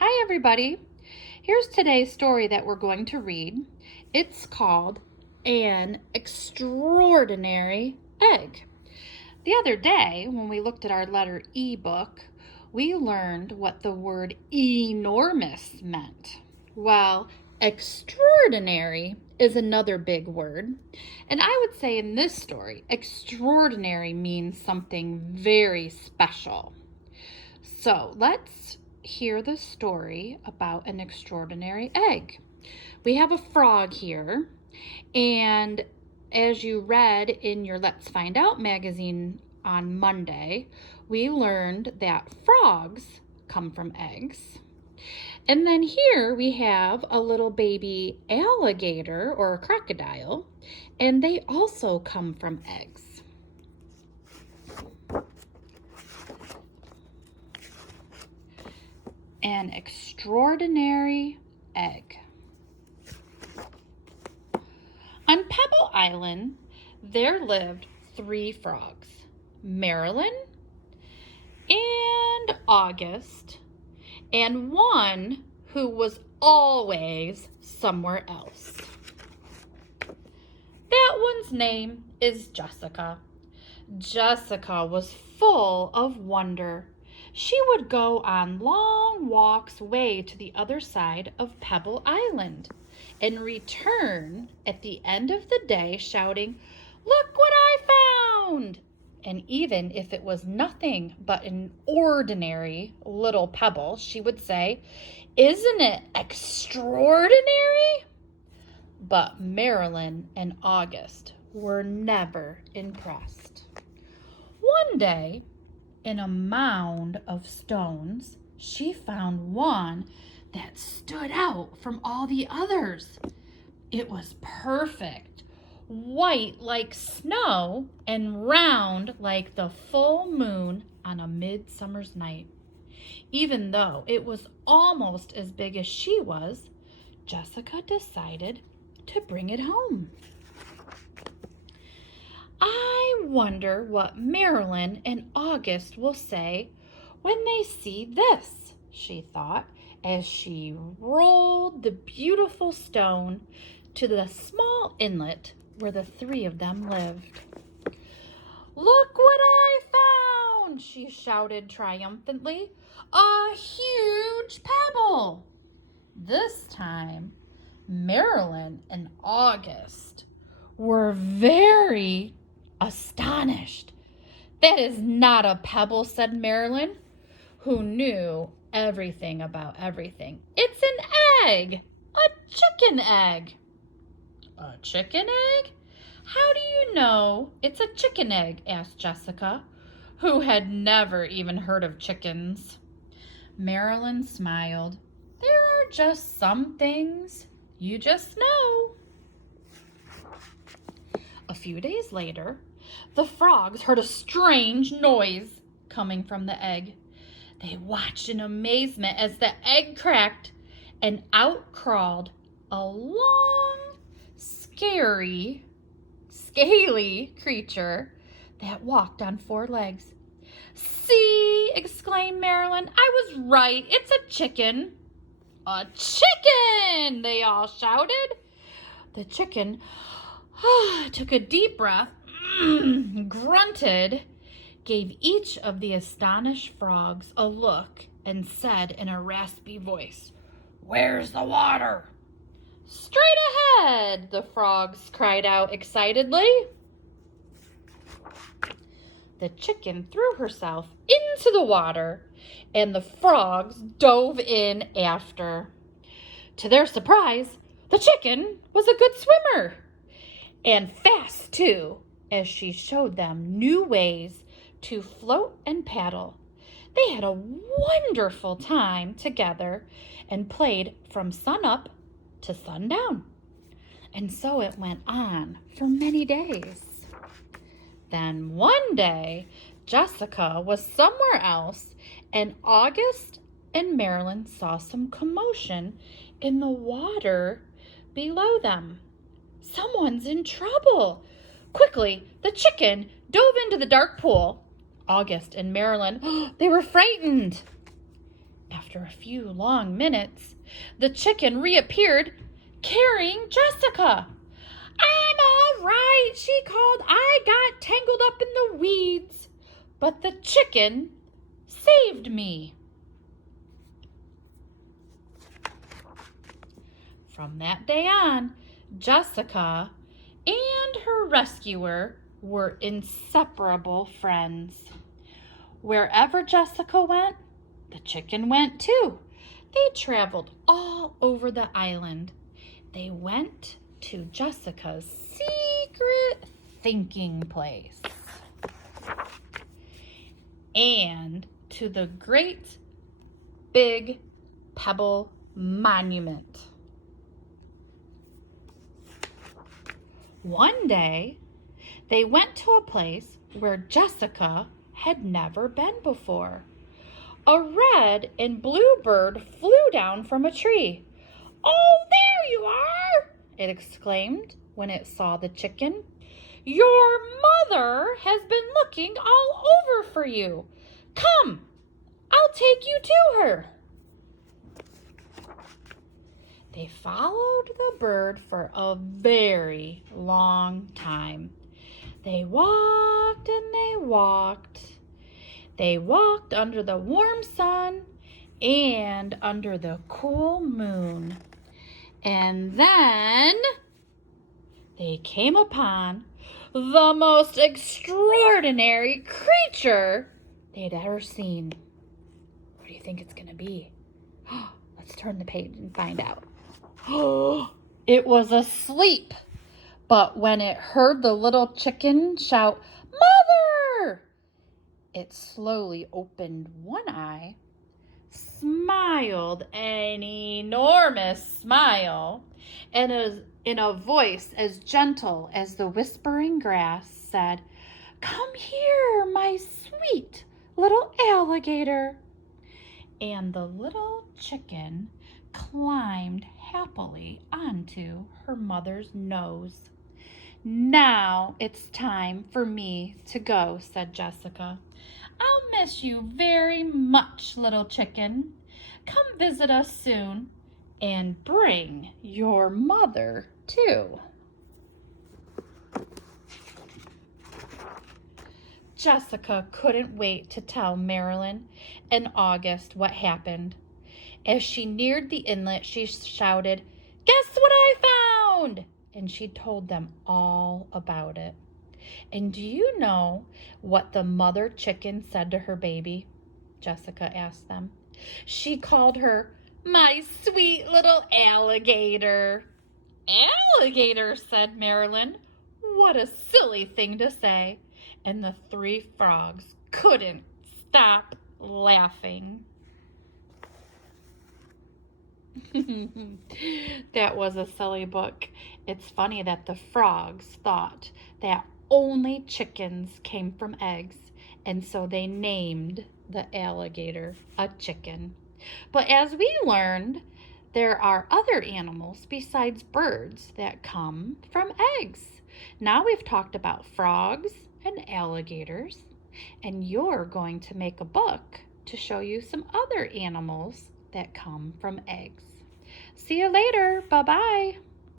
Hi, everybody. Here's today's story that we're going to read. It's called An Extraordinary Egg. The other day, when we looked at our letter E book, we learned what the word enormous meant. Well, extraordinary is another big word. And I would say in this story, extraordinary means something very special. So let's hear the story about an extraordinary egg. We have a frog here, and as you read in your Let's Find Out magazine on Monday, we learned that frogs come from eggs. And then here we have a little baby alligator or a crocodile, and they also come from eggs. An extraordinary egg. On Pebble Island, there lived 3 frogs, Marilyn and August, and one who was always somewhere else. That one's name is Jessica. Jessica was full of wonder. She would go on long walks way to the other side of Pebble Island and return at the end of the day shouting, "Look what I found!" And even if it was nothing but an ordinary little pebble, she would say, "Isn't it extraordinary?" But Marilyn and August were never impressed. One day, in a mound of stones, she found one that stood out from all the others. It was perfect, white like snow and round like the full moon on a midsummer's night. Even though it was almost as big as she was, Jessica decided to bring it home. I wonder what Marilyn and August will say when they see this, she thought, as she rolled the beautiful stone to the small inlet where the 3 of them lived. "Look what I found!" she shouted triumphantly. "A huge pebble!" This time, Marilyn and August were very astonished. "That is not a pebble," said Marilyn, who knew everything about everything. "It's an egg, a chicken egg." "A chicken egg? How do you know it's a chicken egg?" asked Jessica, who had never even heard of chickens. Marilyn smiled. "There are just some things you just know." A few days later, the frogs heard a strange noise coming from the egg. They watched in amazement as the egg cracked and out crawled a long, scaly creature that walked on 4 legs. "See!" exclaimed Marilyn. "I was right. It's a chicken." "A chicken!" they all shouted. The chicken took a deep breath, grunted, gave each of the astonished frogs a look, and said in a raspy voice, "Where's the water?" "Straight ahead!" the frogs cried out excitedly. The chicken threw herself into the water, and the frogs dove in after. To their surprise, the chicken was a good swimmer, and fast too, as she showed them new ways to float and paddle. They had a wonderful time together and played from sunup to sundown. And so it went on for many days. Then one day, Jessica was somewhere else, and August and Marilyn saw some commotion in the water below them. "Someone's in trouble!" Quickly, the chicken dove into the dark pool. August and Marilyn, they were frightened. After a few long minutes, the chicken reappeared carrying Jessica. "I'm all right," she called. "I got tangled up in the weeds, but the chicken saved me." From that day on, Jessica and her rescuer were inseparable friends. Wherever Jessica went, the chicken went too. They traveled all over the island. They went to Jessica's secret thinking place and to the great big pebble monument. One day, they went to a place where Jessica had never been before. A red and blue bird flew down from a tree. "Oh, there you are!" it exclaimed when it saw the chicken. "Your mother has been looking all over for you. Come, I'll take you to her." They followed the bird for a very long time. They walked and they walked. They walked under the warm sun and under the cool moon. And then they came upon the most extraordinary creature they'd ever seen. What do you think it's going to be? Let's turn the page and find out. It was asleep. But when it heard the little chicken shout, "Mother!" it slowly opened one eye, smiled an enormous smile, and in a voice as gentle as the whispering grass said, "Come here, my sweet little alligator." And the little chicken climbed happily onto her mother's nose. "Now it's time for me to go," said Jessica. "I'll miss you very much, little chicken. Come visit us soon and bring your mother too." Jessica couldn't wait to tell Marilyn and August what happened. As she neared the inlet, she shouted, "Guess what I found!" And she told them all about it. And do you know what the mother chicken said to her baby? Jessica asked them. She called her, "My sweet little alligator." "Alligator," said Marilyn. What a silly thing to say. And the three frogs couldn't stop laughing. That was a silly book. It's funny that the frogs thought that only chickens came from eggs, and so they named the alligator a chicken. But as we learned, there are other animals besides birds that come from eggs. Now we've talked about frogs and alligators, and you're going to make a book to show you some other animals that come from eggs. See you later. Bye-bye.